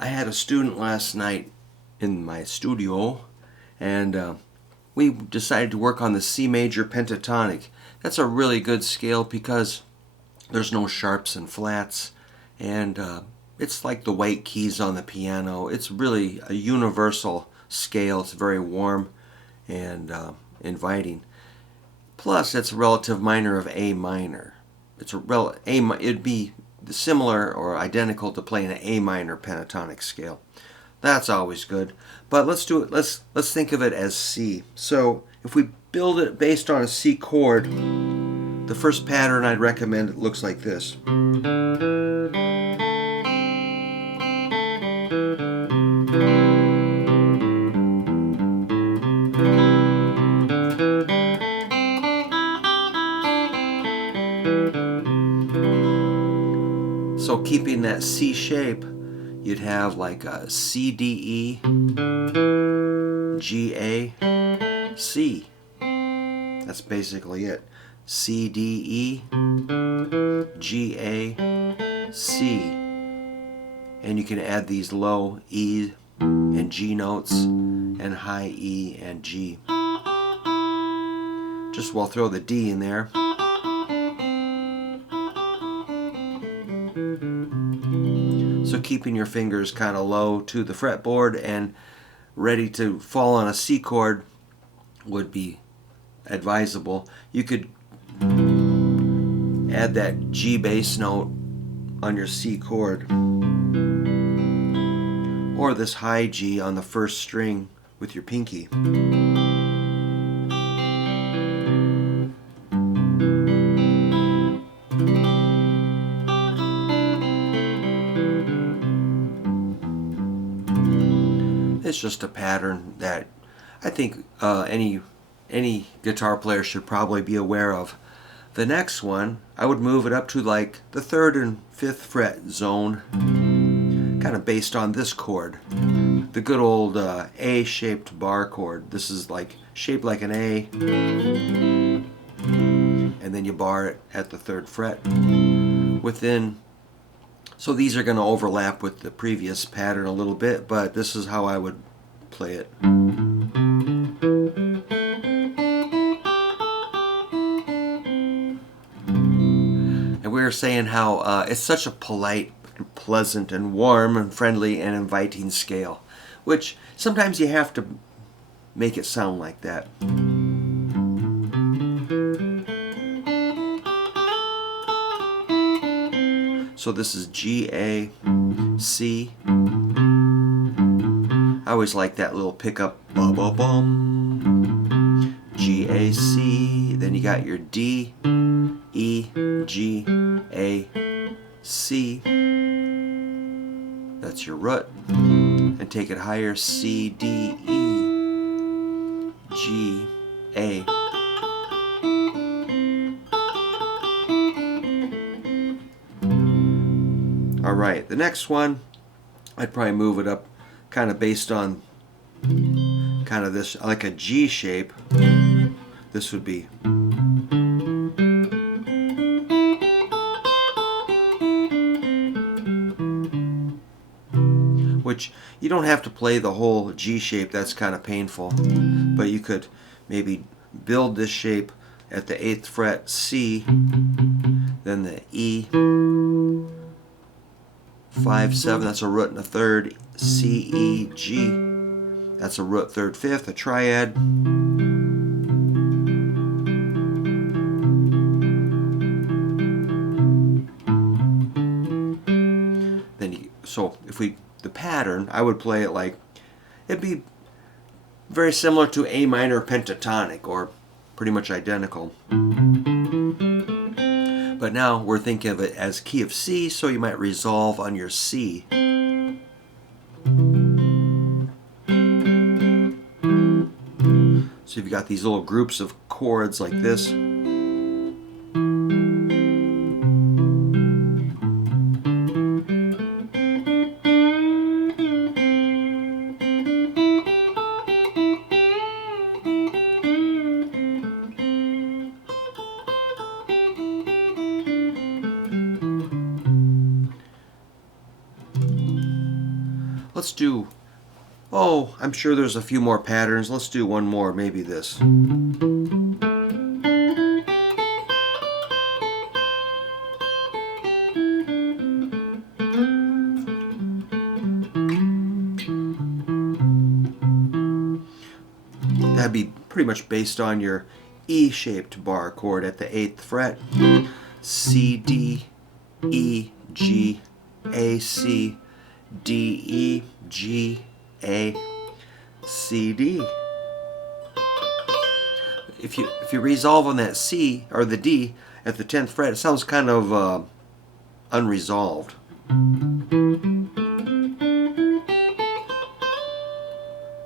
I had a student last night in my studio, and we decided to work on the C major pentatonic. That's a really good scale because there's no sharps and flats, and it's like the white keys on the piano. It's really a universal scale. It's very warm and inviting. Plus, it's a relative minor of A minor. It'd be similar or identical to playing an A minor pentatonic scale. That's always good. But let's do it. Let's think of it as C. So if we build it based on a C chord, the first pattern I'd recommend looks like this. So keeping that C shape, you'd have like a C, D, E, G, A, C. That's basically it. C, D, E, G, A, C. And you can add these low E and G notes and high E and G. Just we'll throw the D in there. So keeping your fingers kind of low to the fretboard and ready to fall on a C chord would be advisable. You could add that G bass note on your C chord, or this high G on the first string with your pinky. It's just a pattern that I think any guitar player should probably be aware of. The next one, I would move it up to like the 3rd and 5th fret zone, kind of based on this chord, the good old A-shaped bar chord. This is like shaped like an A, and then you bar it at the 3rd fret. So these are going to overlap with the previous pattern a little bit, but this is how I would play it. And we were saying how it's such a polite and pleasant and warm and friendly and inviting scale, which sometimes you have to make it sound like that. So this is G, A, C. I always like that little pickup. Ba-ba-bum. G, A, C. Then you got your D, E, G, A, C. That's your root. And take it higher. C, D, E, G, A. Alright, the next one, I'd probably move it up kind of based on kind of this, like a G shape. This would be. Which you don't have to play the whole G shape, that's kind of painful. But you could maybe build this shape at the 8th fret C, then the E, 5, 7, that's a root and a 3rd, C, E, G, that's a root, 3rd, 5th, a triad. So if the pattern, I would play it like, it'd be very similar to A minor pentatonic, or pretty much identical. But now we're thinking of it as key of C, so you might resolve on your C. So you've got these little groups of chords like this. Let's do, oh, I'm sure there's a few more patterns. Let's do one more, maybe this. That'd be pretty much based on your E-shaped bar chord at the 8th fret. C, D, E, G, A, C, D, E, G, A, C, D. If you resolve on that C or the D at the 10th fret, it sounds kind of unresolved.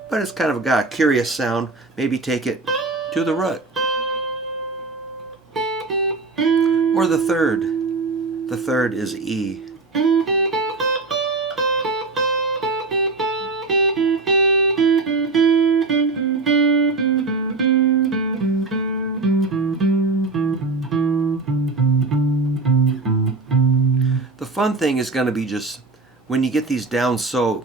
But it's kind of got a curious sound. Maybe take it to the root. Or the third. The third is E. The fun thing is going to be just when you get these down so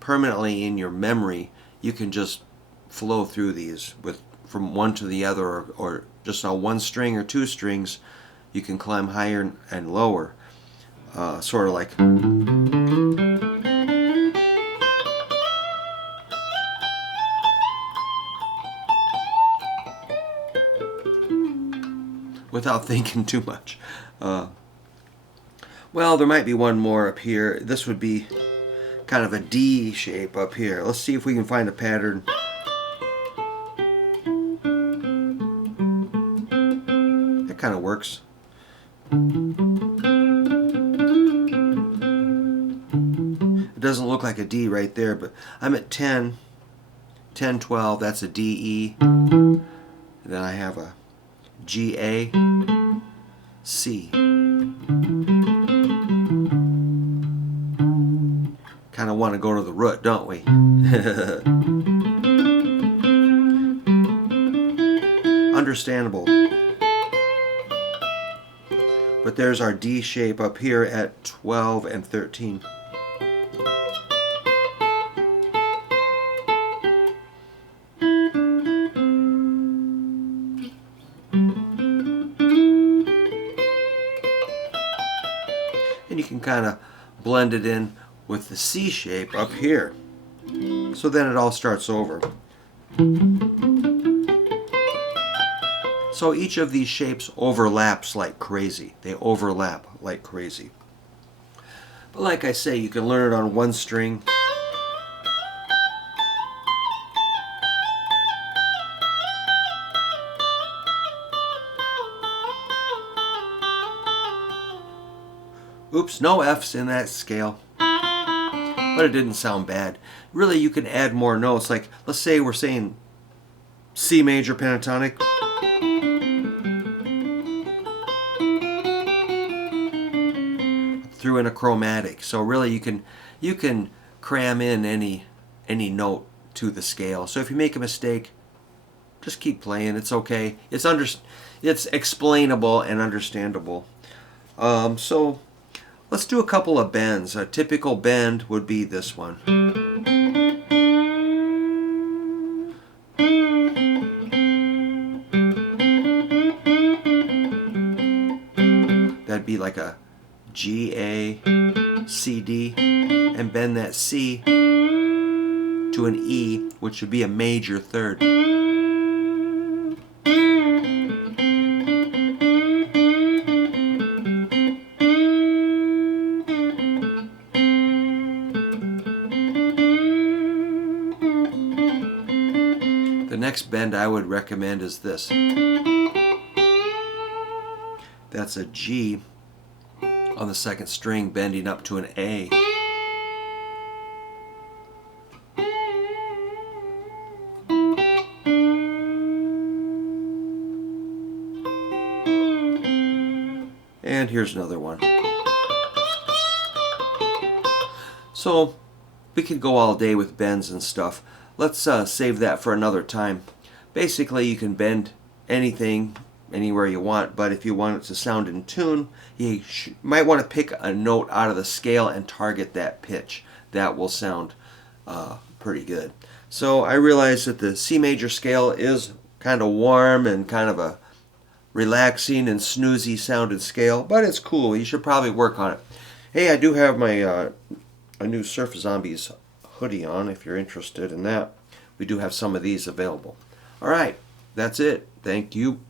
permanently in your memory, you can just flow through these from one to the other, or just on one string or two strings. You can climb higher and lower, sort of like. Without thinking too much. Well, there might be one more up here. This would be kind of a D shape up here. Let's see if we can find a pattern. That kind of works. It doesn't look like a D right there, but I'm at 10, 10, 12, that's a D, E. And then I have a G, A, C. Kind of want to go to the root, don't we? Understandable. But there's our D shape up here at 12 and 13. And you can kind of blend it in with the C shape up here. So then it all starts over. So each of these shapes overlaps like crazy. They overlap like crazy. But like I say, you can learn it on one string. Oops, no F's in that scale. But it didn't sound bad. Really, you can add more notes. Like, let's say we're saying C major pentatonic. Threw in a chromatic. So really, you can cram in any note to the scale. So if you make a mistake, just keep playing. It's okay. It's explainable and understandable. So let's do a couple of bends. A typical bend would be this one. That'd be like a G, A, C, D, and bend that C to an E, which would be a major third. The next bend I would recommend is this. That's a G on the second string bending up to an A. And here's another one. So we could go all day with bends and stuff. Let's save that for another time. Basically, you can bend anything anywhere you want, but if you want it to sound in tune, you might want to pick a note out of the scale and target that pitch. That will sound pretty good. So I realize that the C major scale is kind of warm and kind of a relaxing and snoozy sounding scale, but it's cool. You should probably work on it. Hey, I do have my a new Surf Zombies hoodie on if you're interested in that. We do have some of these available. All right, that's it. Thank you.